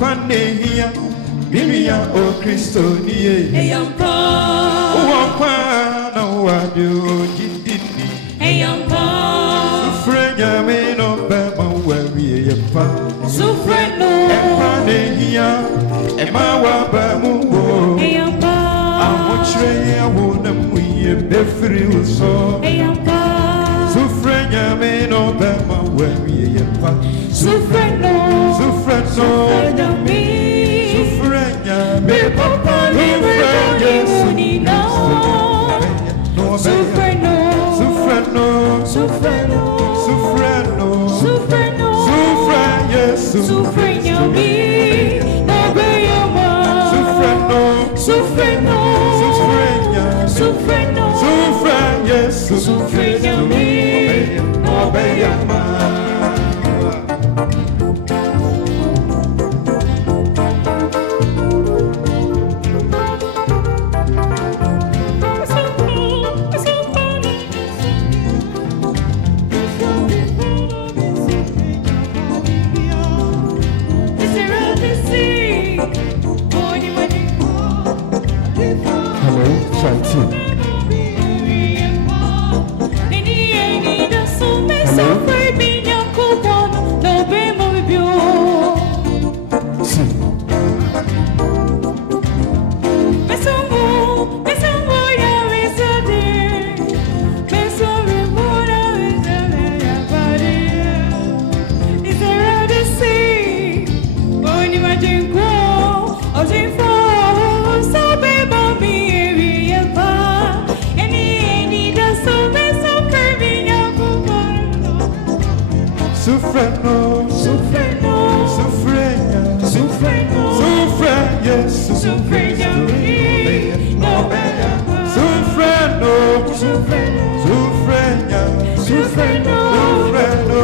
Kwanehia, Mimia o Christo nie. Eyampa. Uwakwa na wadu jidini. Eyampa. Sufrenya me no bema wewe yempa. Sufreno. Kwanehia, ema wabamu wo. Eyampa. Amochre ya wona muye befri uso. Eyampa. Sufrenya me no bema wewe yempa. Sufreno. Sufreno. Sufrenya me papa ni munina. Sufreno. Sufreno. Sufreno. Sufreno. Sufreno. Sufrenya me no beyama. Sufreno. Sufreno. Sufreno. Sufrenya me no beyama. Sufreno, Sufreno. Sufrenya, Sufreno. Sufrenya, Sufrenya me no beyama. Sufreno, Sufreno. Sufrenya, Sufreno. Sufreno,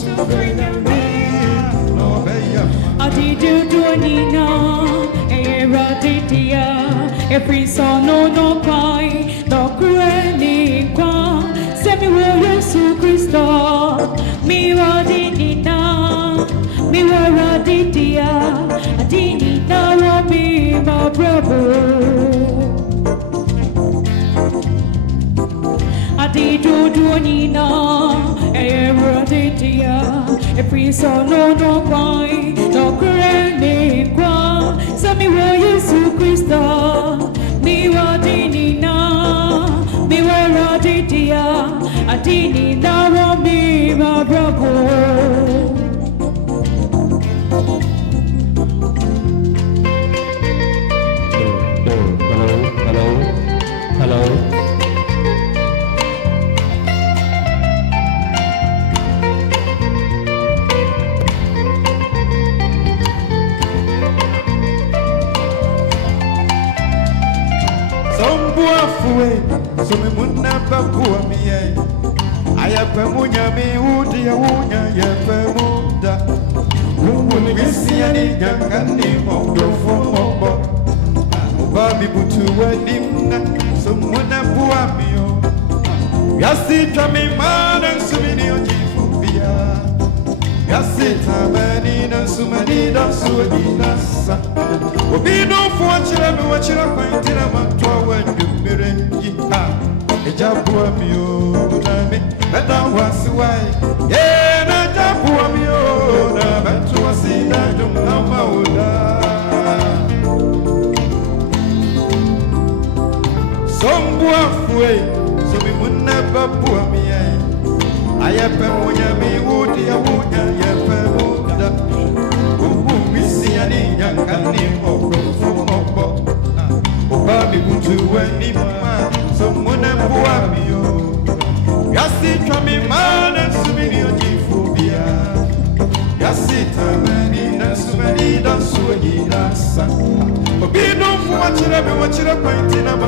Sufrenya me no beyama. Adidu duanina, eraditia, every son no pai, no cruelly qua, semi Yesu Christo, mi radinina, mi raditia, adinina mi ma bravo. Adidu duanina, eraditia, every son no pai, no cruelly qua, semi Yesu Christo, mi radinina, mi raditia, adinina mi ma bravo. Hello. Sombuafue, some munna babua miye. Ayapamunya mi udi ya wunya yapamunda. Wuni visiani nyangani mongofo mombo. Ubabi butu wadimna, somuna buamio. Yasita mi mana sumini ojifubia. Yasita manina sumanina suadinasa. Obino fuachira mi wachira kwa intira matwa wandumirenji ha. Ejabua miyo nami beta wasiwai. Na jabua miyo na betu wasida jumna maula. Sombua fue, so mi munna babua miye. Ayape munya mi wudi ya wunya yepe muda. Misi ani yankani mokofo mokbo. Obabi butu weni ma, so muna buamio. Yasi kami mana sumini ojifubia. Yasi tamani na sumani da suagi nasa. Obino fuachira me wachira kwa intina ma.